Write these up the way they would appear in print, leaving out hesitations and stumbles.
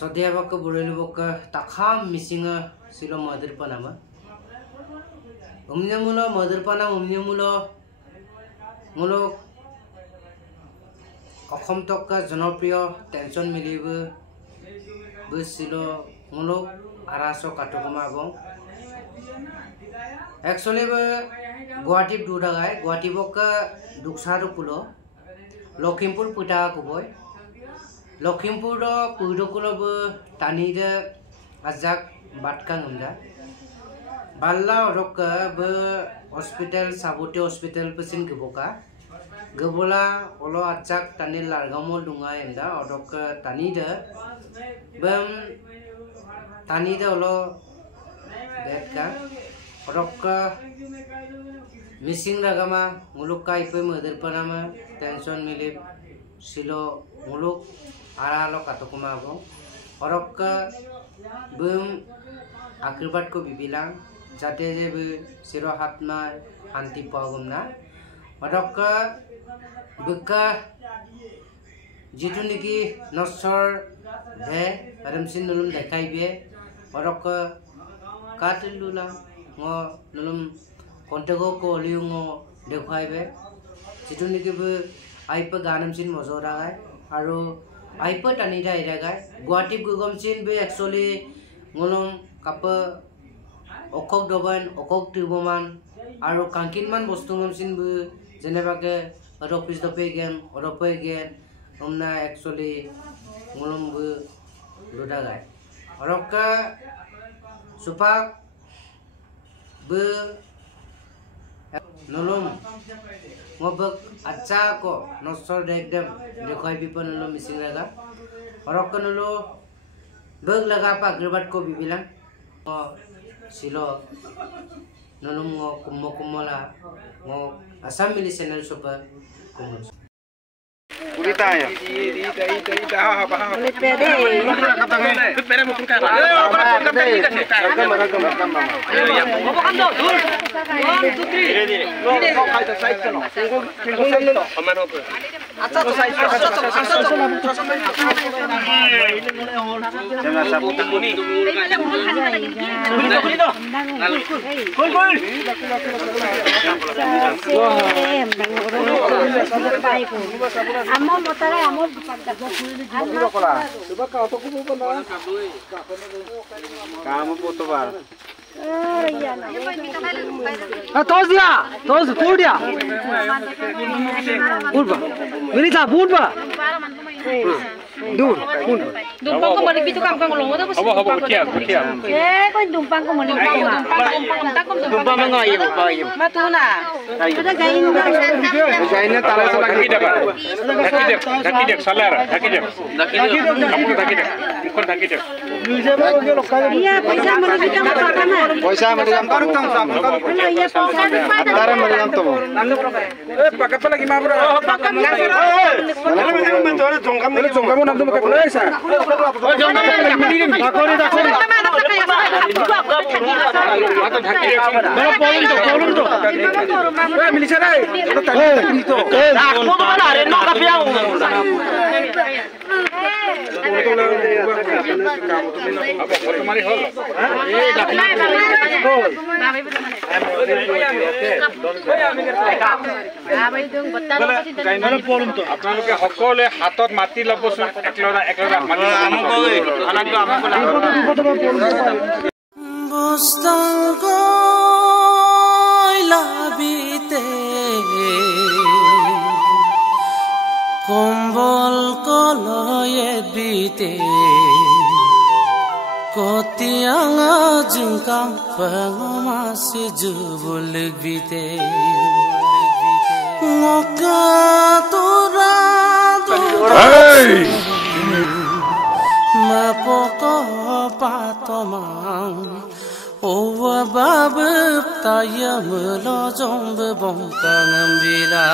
Sadia baka bureli baka takham misinga silo madir panama. Umnyamula madir panam umnyamula mulo Assam টকা জনপ্ৰিয় tension মিলিব বুঝছিল মুলক আৰাসো কাটকমা এবং একচুয়ালি গুৱাহাটী দুডাগাই গুৱাহাটী বকা দুকসারু কুলো লখিমপুর পুটা কবই লখিমপুর পুইডকুলো টানিদে আজাক বাটকা নমদা বাল্লা রক হসপিটাল সাবুতে হসপিটাল পেসিন গবকা Gebola olo acak tanil largamo dunga enda odok tanida bem tanida olo betka odok missing ragama muluk kai pe madir panama tension milip silo muluk ara lo katokuma abo odok bem akirbat ko bibilang jate je be siro hatma anti pagumna odok Buka jitu niki nosor de aramsin nulum dekai be orok katil lula ngo nulum kontego ko liu ngo dekhai be jitu niki be aipa ganam sin mozora gai aru aipa tanida ira gai guati gugom sin be actually ngolom kapa okok doban okok tiboman aru kankinman bostumam sin be jenebage Office the pagan or a pagan, Omna actually Mulumbu Ludagai. Oroka Supak Bu Nulum Mobuk Achako, no sort of them, the Koi people no missing raga. Oroka Nulu Bug Lagapa, Gribat Kobi Bilan or Silo Nulum Kumokumola or Assam Milicenal Super. Kurita ya. Amo motara amo Kamu foto bar. Toz dia, toz food dia. Food ba. Minita food ba. Dur, food. Dumpang ko balik bitu kam kang longo tapos. Habo kia. Ko dumpang ko mali dumpang Mga iyo. matuna. Sudah gain ba? Gain na tala sa lagi dapat. Daki dek salar. Daki dek. Kamu daki dek. Ikut daki dek. Iya, paisa mali kita matana. Paisa mali kam taru tam sam. Iya, paisa. Antara mali kam to. Pakat pa lagi ma bro. Pakat. Jongkamu nam to pakai sa. Jongkamu dakori. Polum to. Milisa dai. Itu. Aku mana ada nak kapiang. Tomari hol. আপোনালোকে সকলে হাতত মাটি লবচোন একলৰা মাটি কম্বল কলয়ে বিতে কতিয়াঙা জিংকাম পঙমাসি জুবুল বিতে ngaka tura mapoko patomang owa babep tayam lo jomb bongkang bila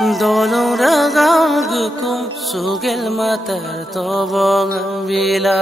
Dolong ragam gukum sugel matar tobong bila